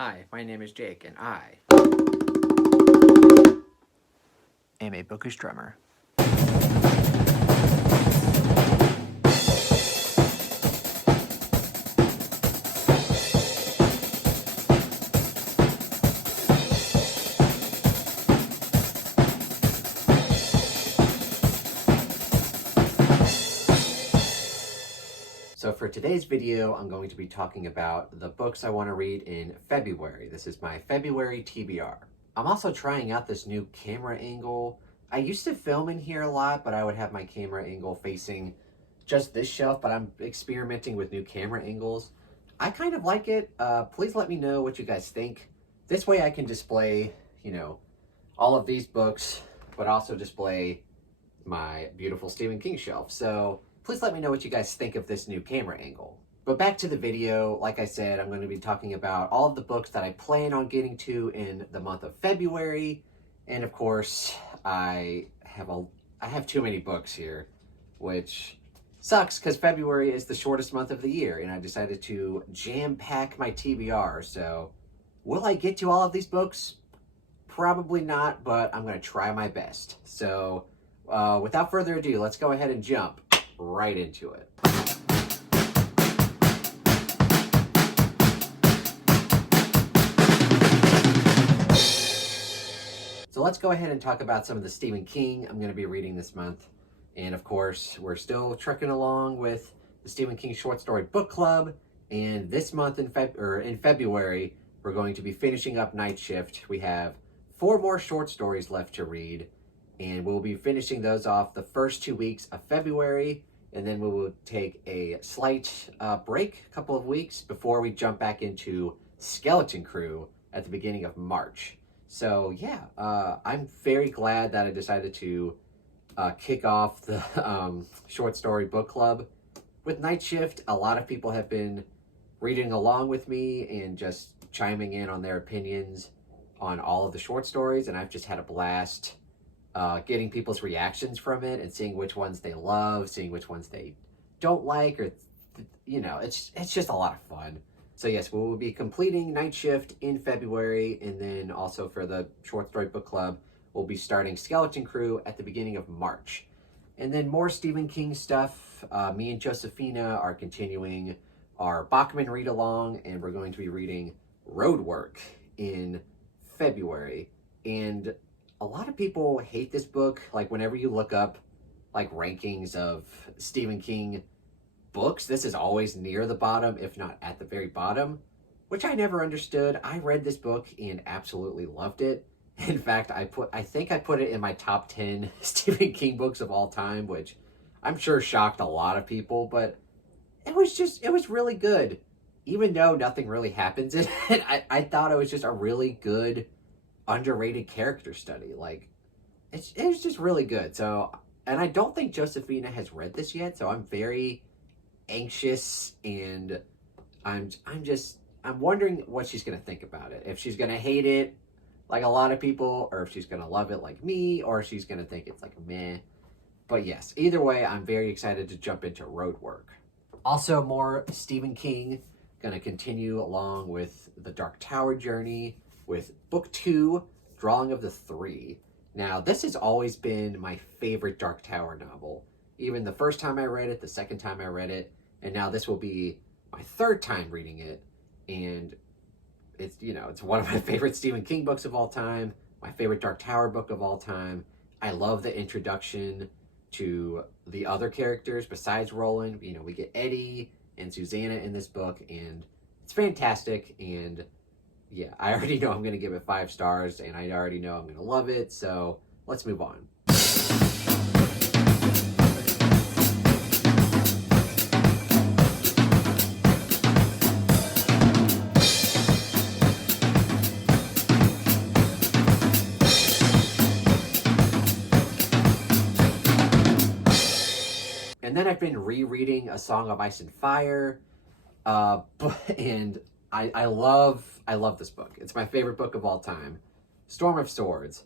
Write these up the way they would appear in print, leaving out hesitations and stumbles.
Hi, my name is Jake, and I am a bookish drummer. So for today's video, I'm going to be talking about the books I want to read in February. This is my February TBR. I'm also trying out this new camera angle. I used to film in here a lot, but I would have my camera angle facing just this shelf, but I'm experimenting with new camera angles. I kind of like it. Please let me know what you guys think. This way I can display, all of these books, but also display my beautiful Stephen King shelf. So please let me know what you guys think of this new camera angle. But back to the video, like I said, I'm going to be talking about all of the books that I plan on getting to in the month of February. And of course, I have too many books here, which sucks because February is the shortest month of the year, and I decided to jam-pack my TBR. So will I get to all of these books? Probably not, but I'm going to try my best. So without further ado, let's go ahead and jump right into it. So let's go ahead and talk about some of the Stephen King I'm going to be reading this month. And of course, we're still trucking along with the Stephen King Short Story Book Club. And this month in February, we're going to be finishing up Night Shift. We have 4 more short stories left to read, and we'll be finishing those off the first 2 weeks of February, and then we will take a slight break, a couple of weeks, before we jump back into Skeleton Crew at the beginning of March. So yeah, I'm very glad that I decided to kick off the short story book club with Night Shift. A lot of people have been reading along with me and just chiming in on their opinions on all of the short stories, and I've just had a blast getting people's reactions from it and seeing which ones they love, seeing which ones they don't like, or it's just a lot of fun. So yes, we will be completing Night Shift in February, and then also for the short story book club, we'll be starting Skeleton Crew at the beginning of March. And then more Stephen King stuff. Me and Josephina are continuing our Bachman read along, and we're going to be reading Roadwork in February. And a lot of people hate this book. Like, whenever you look up like rankings of Stephen King books, this is always near the bottom, if not at the very bottom, which I never understood. I read this book and absolutely loved it. In fact, I think I put it in my top 10 Stephen King books of all time, which I'm sure shocked a lot of people, but it was really good. Even though nothing really happens in it, I thought it was just a really good, underrated character study. Like, it was just really good. So, and I don't think Josephina has read this yet, so I'm very anxious, and I'm wondering what she's gonna think about it. If she's gonna hate it like a lot of people, or if she's gonna love it like me, or if she's gonna think it's like meh. But yes, either way, I'm very excited to jump into Roadwork. Also, more Stephen King. Gonna continue along with the Dark Tower journey with book 2, Drawing of the Three. Now, this has always been my favorite Dark Tower novel. Even the first time I read it, the second time I read it, and now this will be my 3rd time reading it. And it's one of my favorite Stephen King books of all time, my favorite Dark Tower book of all time. I love the introduction to the other characters besides Roland. We get Eddie and Susanna in this book, and it's fantastic. And yeah, I already know I'm going to give it 5 stars, and I already know I'm going to love it. So let's move on. And then I've been rereading A Song of Ice and Fire, and I love this book. It's my favorite book of all time, Storm of Swords.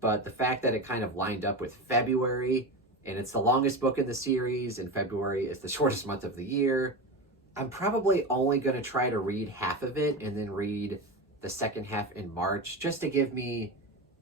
But the fact that it kind of lined up with February, and it's the longest book in the series, and February is the shortest month of the year, I'm probably only going to try to read half of it and then read the second half in March, just to give me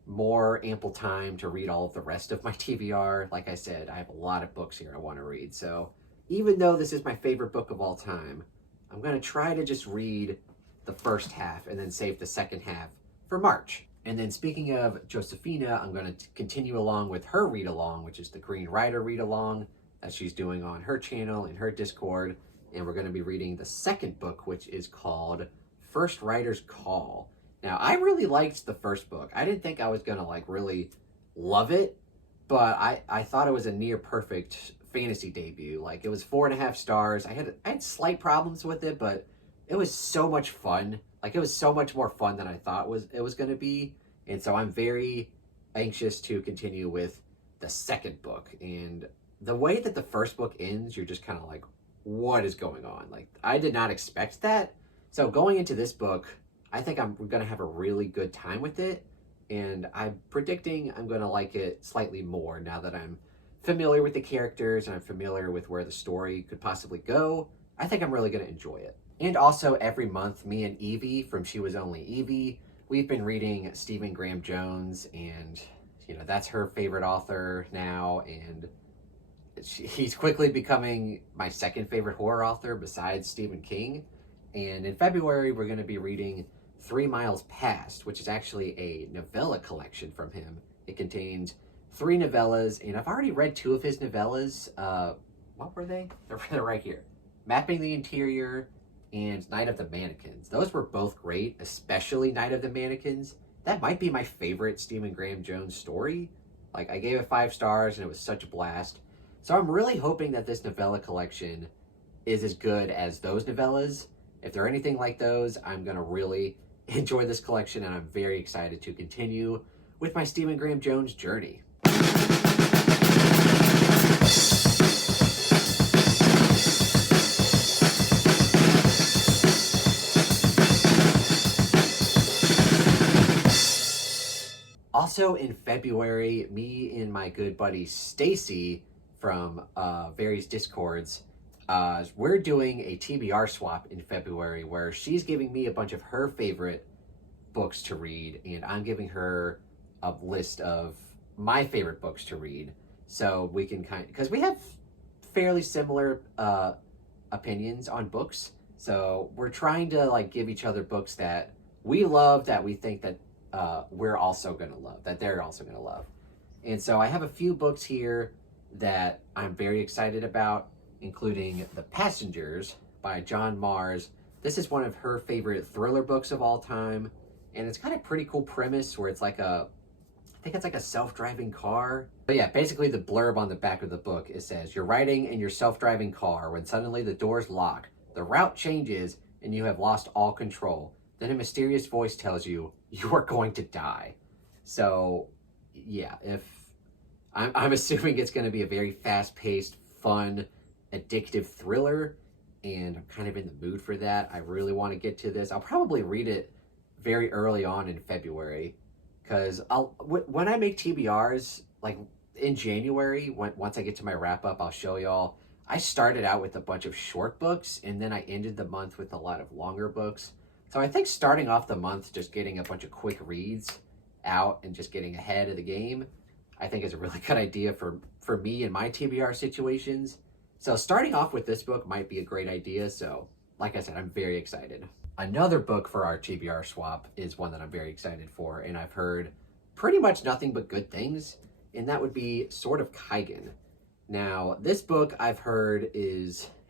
more ample time to read all of the rest of my TBR. Like I said, I have a lot of books here I want to read. So even though this is my favorite book of all time, I'm going to try to just read the first half and then save the second half for March. And then speaking of Josephina, I'm going to continue along with her read along, which is the Green Rider read along that she's doing on her channel in her Discord. And we're going to be reading the second book, which is called First Writer's Call. Now, I really liked the first book. I didn't think I was going to like really love it, but I thought it was a near perfect fantasy debut. Like, it was 4.5 stars. I had slight problems with it, but it was so much fun. Like, it was so much more fun than I thought it was going to be. And so I'm very anxious to continue with the second book. And the way that the first book ends, you're just kind of like, what is going on? Like, I did not expect that. So going into this book, I think I'm going to have a really good time with it, and I'm predicting I'm going to like it slightly more now that I'm familiar with the characters and I'm familiar with where the story could possibly go. I think I'm really going to enjoy it. And also every month, me and Evie from She Was Only Evie, we've been reading Stephen Graham Jones, and that's her favorite author now, and he's quickly becoming my second favorite horror author besides Stephen King. And in February, we're going to be reading 3 Miles Past, which is actually a novella collection from him. It contains 3 novellas, and I've already read 2 of his novellas. What were they? They're right here. Mapping the Interior and Night of the Mannequins. Those were both great, especially Night of the Mannequins. That might be my favorite Stephen Graham Jones story. Like, I gave it 5 stars, and it was such a blast. So I'm really hoping that this novella collection is as good as those novellas. If they're anything like those, I'm going to really enjoy this collection, and I'm very excited to continue with my Stephen Graham Jones journey. Also in February, me and my good buddy Stacy from various Discords, we're doing a TBR swap in February where she's giving me a bunch of her favorite books to read, and I'm giving her a list of my favorite books to read. So we can because we have fairly similar opinions on books. So we're trying to like give each other books that we love, that we think that we're also going to love, that they're also going to love. And so I have a few books here that I'm very excited about, including The Passengers by John Mars. This is one of her favorite thriller books of all time, and it's got a pretty cool premise where it's like I think it's like a self-driving car. But yeah, basically the blurb on the back of the book, it says, "You're riding in your self-driving car when suddenly the doors lock, the route changes, and you have lost all control. Then a mysterious voice tells you, you are going to die." So yeah, if I'm assuming it's going to be a very fast-paced, fun, addictive thriller, and I'm kind of in the mood for that. I really want to get to this. I'll probably read it very early on in February, because when I make TBRs, like in January, once I get to my wrap-up, I'll show y'all. I started out with a bunch of short books, and then I ended the month with a lot of longer books. So I think starting off the month, just getting a bunch of quick reads out and just getting ahead of the game, I think is a really good idea for me and my TBR situations. So starting off with this book might be a great idea. So like I said, I'm very excited. Another book for our TBR swap is one that I'm very excited for, and I've heard pretty much nothing but good things, and that would be Sword of Kaigen. Now, this book I've heard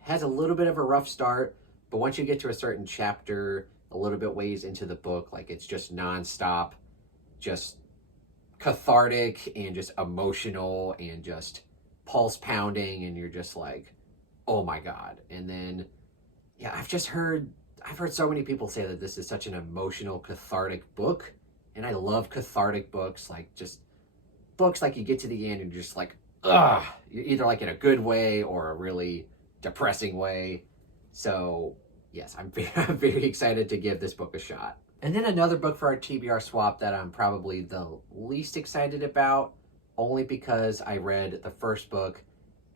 has a little bit of a rough start, but once you get to a certain chapter, a little bit ways into the book, like it's just nonstop, just cathartic and just emotional and just pulse pounding, and you're just like, oh my God. And then, yeah, I've heard so many people say that this is such an emotional, cathartic book, and I love cathartic books, like just books like you get to the end and you're just like, ugh, either like in a good way or a really depressing way. So yes, I'm very excited to give this book a shot. And then another book for our TBR swap that I'm probably the least excited about, only because I read the first book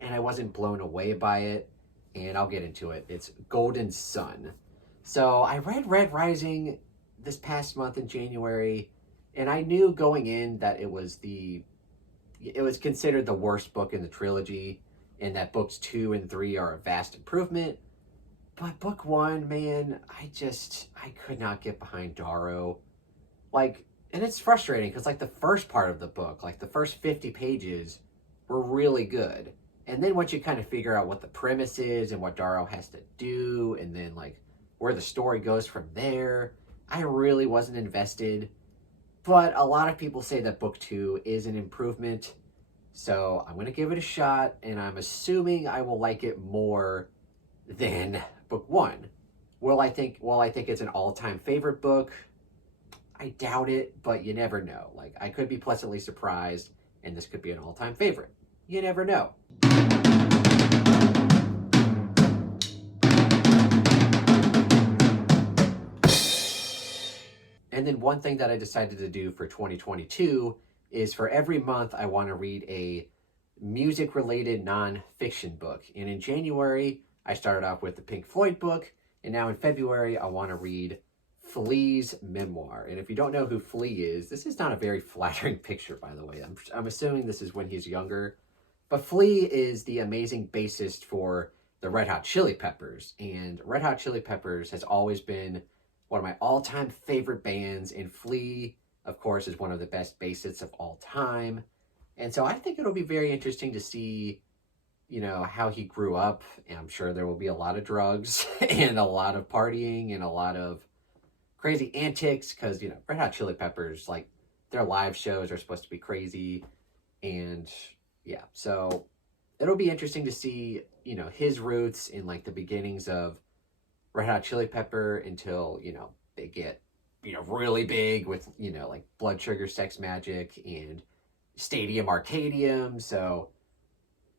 and I wasn't blown away by it, and I'll get into it. It's Golden Sun. So I read Red Rising this past month in January, and I knew going in that it was considered the worst book in the trilogy, and that books 2 and 3 are a vast improvement. But book 1, man, I could not get behind Darrow. Like, and it's frustrating because like the first part of the book, like the first 50 pages were really good. And then once you kind of figure out what the premise is and what Darrow has to do, and then like where the story goes from there, I really wasn't invested. But a lot of people say that book 2 is an improvement. So I'm going to give it a shot, and I'm assuming I will like it more than book 1. While I think it's an all-time favorite book, I doubt it, but you never know. Like, I could be pleasantly surprised, and this could be an all-time favorite. You never know. And then one thing that I decided to do for 2022 is for every month I want to read a music-related non-fiction book. And in January, I started off with the Pink Floyd book, and now in February, I want to read Flea's memoir. And if you don't know who Flea is, this is not a very flattering picture, by the way. I'm assuming this is when he's younger. But Flea is the amazing bassist for the Red Hot Chili Peppers. And Red Hot Chili Peppers has always been one of my all-time favorite bands. And Flea, of course, is one of the best bassists of all time. And so I think it'll be very interesting to see, you know, how he grew up. And I'm sure there will be a lot of drugs and a lot of partying and a lot of crazy antics, because, you know, Red Hot Chili Peppers, like, their live shows are supposed to be crazy. And yeah, so it'll be interesting to see, you know, his roots in like the beginnings of Red Hot Chili Pepper until, you know, they get, you know, really big with, you know, like Blood Sugar Sex Magic and Stadium Arcadium. So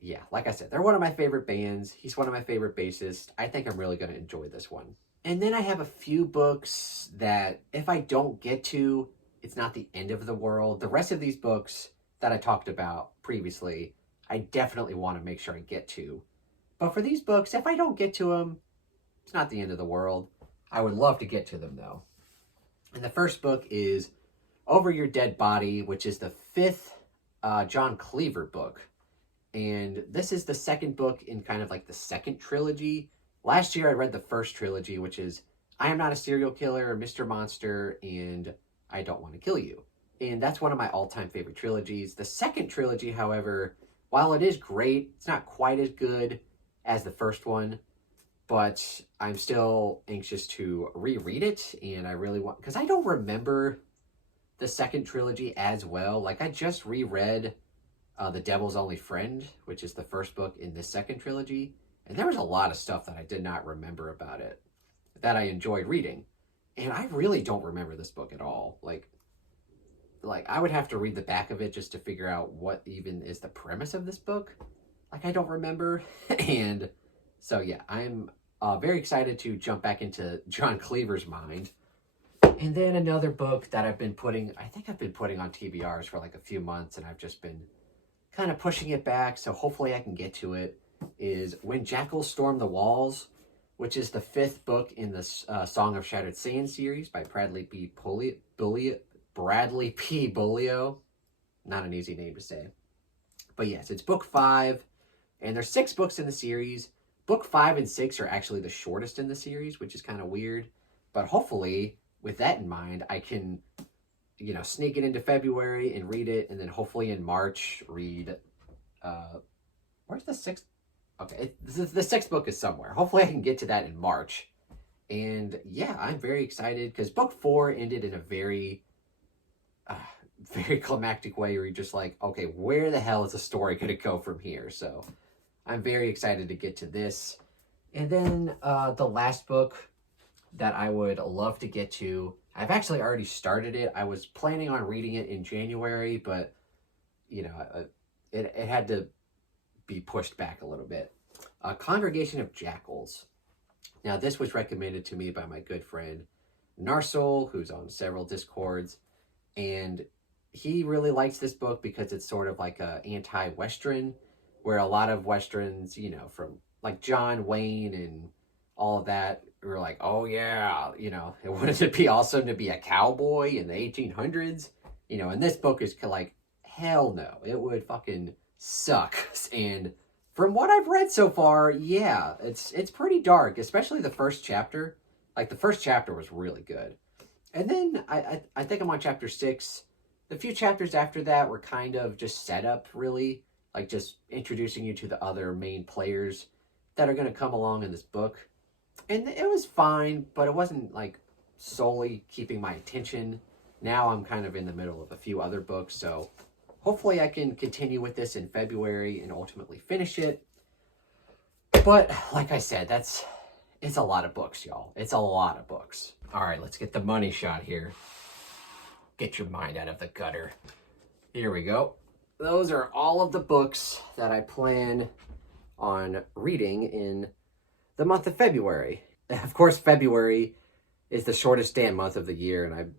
yeah, like I said, they're one of my favorite bands. He's one of my favorite bassists. I think I'm really going to enjoy this one. And then I have a few books that if I don't get to, it's not the end of the world. The rest of these books that I talked about previously, I definitely want to make sure I get to. But for these books, if I don't get to them, it's not the end of the world. I would love to get to them though. And the first book is Over Your Dead Body, which is the 5th John Cleaver book. And this is the second book in kind of like the second trilogy. Last year I read the first trilogy, which is I Am Not a Serial Killer, Mr. Monster, and I Don't Want to Kill You. And that's one of my all-time favorite trilogies. The second trilogy, however, while it is great, it's not quite as good as the first one. But I'm still anxious to reread it, and I really want, because I don't remember the second trilogy as well. Like, I just reread The Devil's Only Friend, which is the first book in the second trilogy, and there was a lot of stuff that I did not remember about it that I enjoyed reading. And I really don't remember this book at all. Like I would have to read the back of it just to figure out what even is the premise of this book. Like, I don't remember. And so, yeah, I'm very excited to jump back into John Cleaver's mind. And then another book that I've been putting on TBRs for like a few months, and I've just been kind of pushing it back, so hopefully I can get to it, is When Jackals Storm the Walls, which is the 5th book in the Song of Shattered Sand series by Bradley P. Bulio. Not an easy name to say. But yes, it's book 5, and there's 6 books in the series. Book 5 and 6 are actually the shortest in the series, which is kind of weird. But hopefully, with that in mind, I can, you know, sneak it into February and read it, and then hopefully in March read, where's the 6th? Okay, the 6th book is somewhere. Hopefully I can get to that in March. And yeah, I'm very excited, because book 4 ended in a very climactic way where you're just like, okay, where the hell is the story going to go from here? So I'm very excited to get to this. And then the last book that I would love to get to, I've actually already started it. I was planning on reading it in January, but, you know, it had to be pushed back a little bit. A Congregation of Jackals. Now, this was recommended to me by my good friend Narsol, who's on several Discords, and he really likes this book because it's sort of like a anti-Western, where a lot of Westerns, you know, from like John Wayne and all of that, we were like, oh yeah, wouldn't it be awesome to be a cowboy in the 1800s? And this book is like, hell no, it would fucking suck. And from what I've read so far, yeah, it's pretty dark, especially the first chapter. Like, the first chapter was really good. And then I think I'm on chapter 6. The few chapters after that were kind of just setup, really. Like, just introducing you to the other main players that are going to come along in this book. And it was fine, but it wasn't, like, solely keeping my attention. Now I'm kind of in the middle of a few other books, so hopefully I can continue with this in February and ultimately finish it. But, like I said, it's a lot of books, y'all. It's a lot of books. All right, let's get the money shot here. Get your mind out of the gutter. Here we go. Those are all of the books that I plan on reading in the month of February. Of course, February is the shortest damn month of the year, and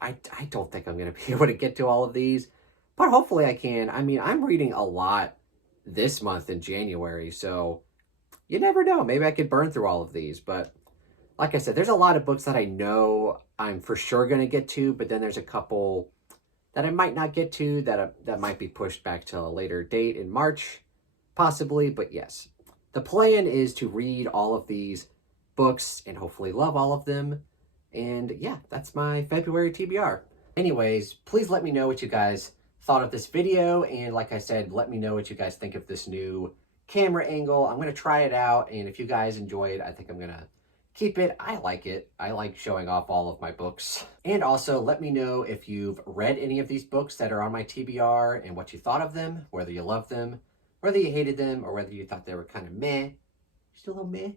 I don't think I'm going to be able to get to all of these, but hopefully I can. I mean, I'm reading a lot this month in January, so you never know. Maybe I could burn through all of these, but like I said, there's a lot of books that I know I'm for sure going to get to, but then there's a couple that I might not get to that might be pushed back to a later date in March, possibly. But yes, the plan is to read all of these books and hopefully love all of them. And yeah, that's my February TBR. Anyways, please let me know what you guys thought of this video. And like I said, let me know what you guys think of this new camera angle. I'm going to try it out. And if you guys enjoy it, I think I'm going to keep it. I like it. I like showing off all of my books. And also let me know if you've read any of these books that are on my TBR and what you thought of them, whether you loved them, whether you hated them, or whether you thought they were kind of meh. Still a little meh.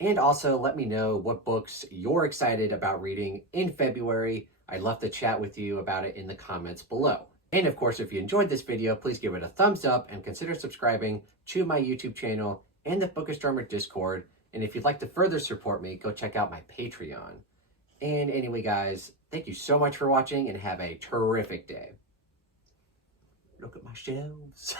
And also let me know what books you're excited about reading in February. I'd love to chat with you about it in the comments below. And of course, if you enjoyed this video, please give it a thumbs up and consider subscribing to my YouTube channel and the Bookish Drummer Discord. And if you'd like to further support me, go check out my Patreon. And anyway, guys, thank you so much for watching and have a terrific day. Look at my shelves.